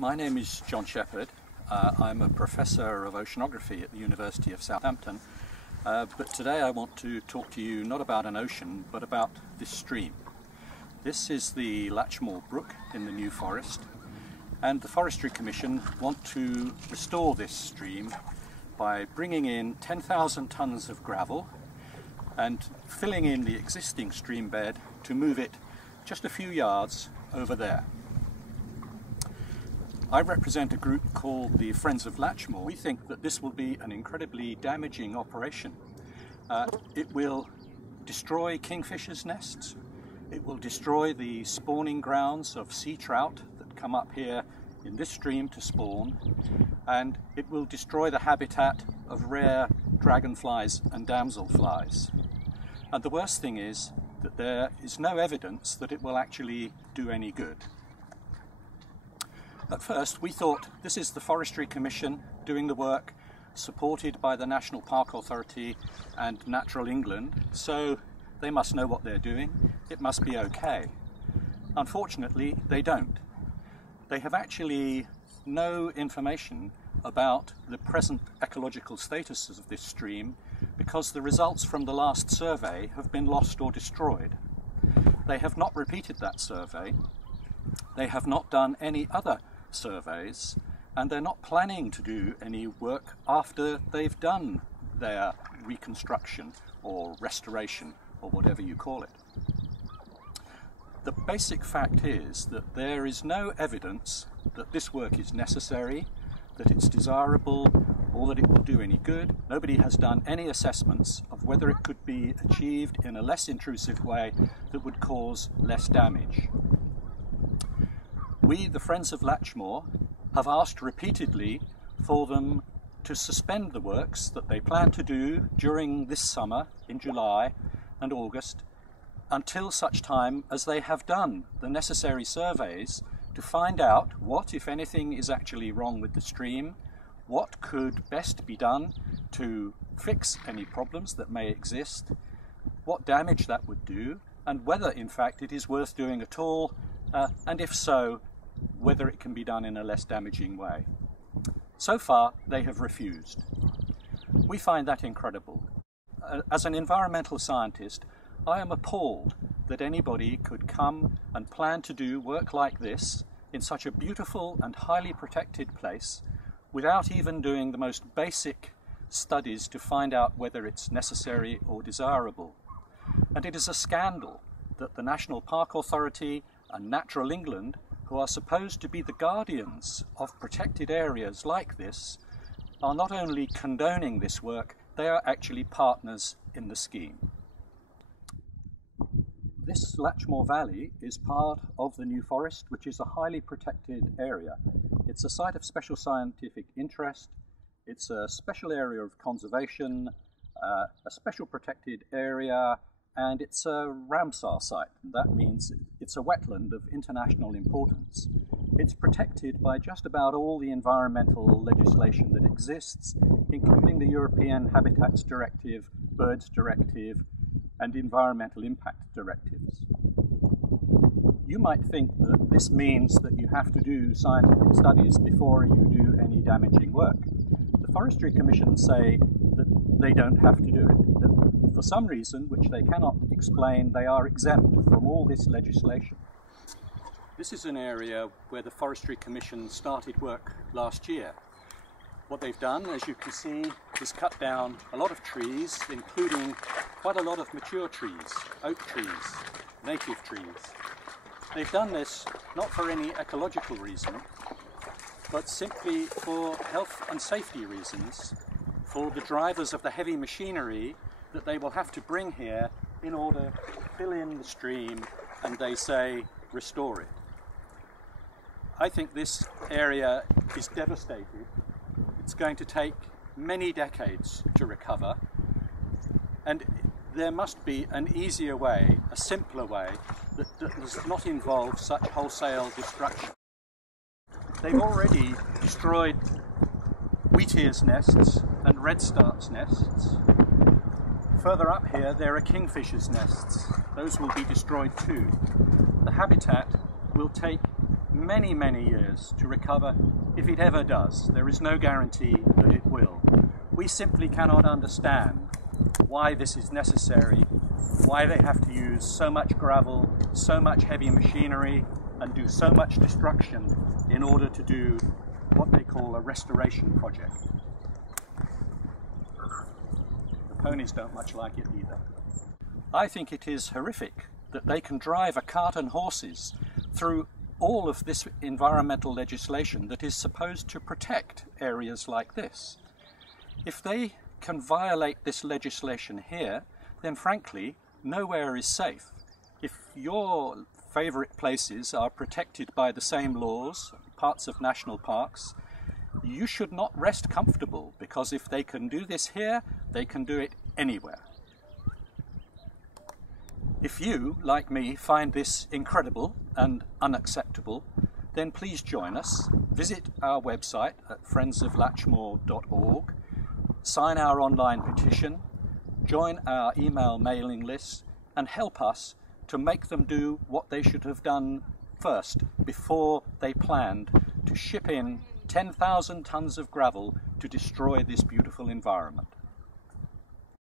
My name is John Shepherd. I'm a professor of oceanography at the University of Southampton, but today I want to talk to you not about an ocean but about this stream. This is the Latchmore Brook in the New Forest, and the Forestry Commission want to restore this stream by bringing in 10,000 tonnes of gravel and filling in the existing stream bed to move it just a few yards over there. I represent a group called the Friends of Latchmore. We think that this will be an incredibly damaging operation. It will destroy kingfishers' nests, it will destroy the spawning grounds of sea trout that come up here in this stream to spawn, and it will destroy the habitat of rare dragonflies and damselflies. And the worst thing is that there is no evidence that it will actually do any good. At first we thought this is the Forestry Commission doing the work, supported by the National Park Authority and Natural England, so they must know what they're doing, it must be okay. Unfortunately they don't. They have actually no information about the present ecological status of this stream because the results from the last survey have been lost or destroyed. They have not repeated that survey, they have not done any other surveys, and they're not planning to do any work after they've done their reconstruction or restoration or whatever you call it. The basic fact is that there is no evidence that this work is necessary, that it's desirable, or that it will do any good. Nobody has done any assessments of whether it could be achieved in a less intrusive way that would cause less damage. We, the Friends of Latchmore, have asked repeatedly for them to suspend the works that they plan to do during this summer, in July and August, until such time as they have done the necessary surveys to find out what, if anything, is actually wrong with the stream, what could best be done to fix any problems that may exist, what damage that would do, and whether in fact it is worth doing at all, and if so, whether it can be done in a less damaging way. So far they have refused. We find that incredible. As an environmental scientist, I am appalled that anybody could come and plan to do work like this in such a beautiful and highly protected place without even doing the most basic studies to find out whether it's necessary or desirable. And it is a scandal that the National Park Authority and Natural England, who are supposed to be the guardians of protected areas like this, are not only condoning this work, they are actually partners in the scheme. This Latchmore Valley is part of the New Forest, which is a highly protected area. It's a site of special scientific interest, it's a special area of conservation, a special protected area, and it's a Ramsar site. That means it's a wetland of international importance. It's protected by just about all the environmental legislation that exists, including the European Habitats Directive, Birds Directive, and Environmental Impact Directives. You might think that this means that you have to do scientific studies before you do any damaging work. The Forestry Commission say that they don't have to do it, that for some reason, which they cannot explain, they are exempt from all this legislation. This is an area where the Forestry Commission started work last year. What they've done, as you can see, is cut down a lot of trees, including quite a lot of mature trees, oak trees, native trees. They've done this not for any ecological reason, but simply for health and safety reasons, for the drivers of the heavy machinery that they will have to bring here in order to fill in the stream and, they say, restore it. I think this area is devastated. It's going to take many decades to recover, and there must be an easier way, a simpler way, that does not involve such wholesale destruction. They've already destroyed wheatears' nests and redstart's nests. Further up here there are kingfishers' nests. Those will be destroyed too. The habitat will take many, many years to recover, if it ever does. There is no guarantee that it will. We simply cannot understand why this is necessary, why they have to use so much gravel, so much heavy machinery, and do so much destruction in order to do what they call a restoration project. The ponies don't much like it either. I think it is horrific that they can drive a cart and horses through all of this environmental legislation that is supposed to protect areas like this. If they can violate this legislation here, then frankly, nowhere is safe. If your favourite places are protected by the same laws, parts of national parks, you should not rest comfortable, because if they can do this here, they can do it anywhere. If you, like me, find this incredible and unacceptable, then please join us. Visit our website at friendsoflatchmore.org, sign our online petition, join our email mailing list, and help us to make them do what they should have done first, before they planned to ship in 10,000 tons of gravel to destroy this beautiful environment.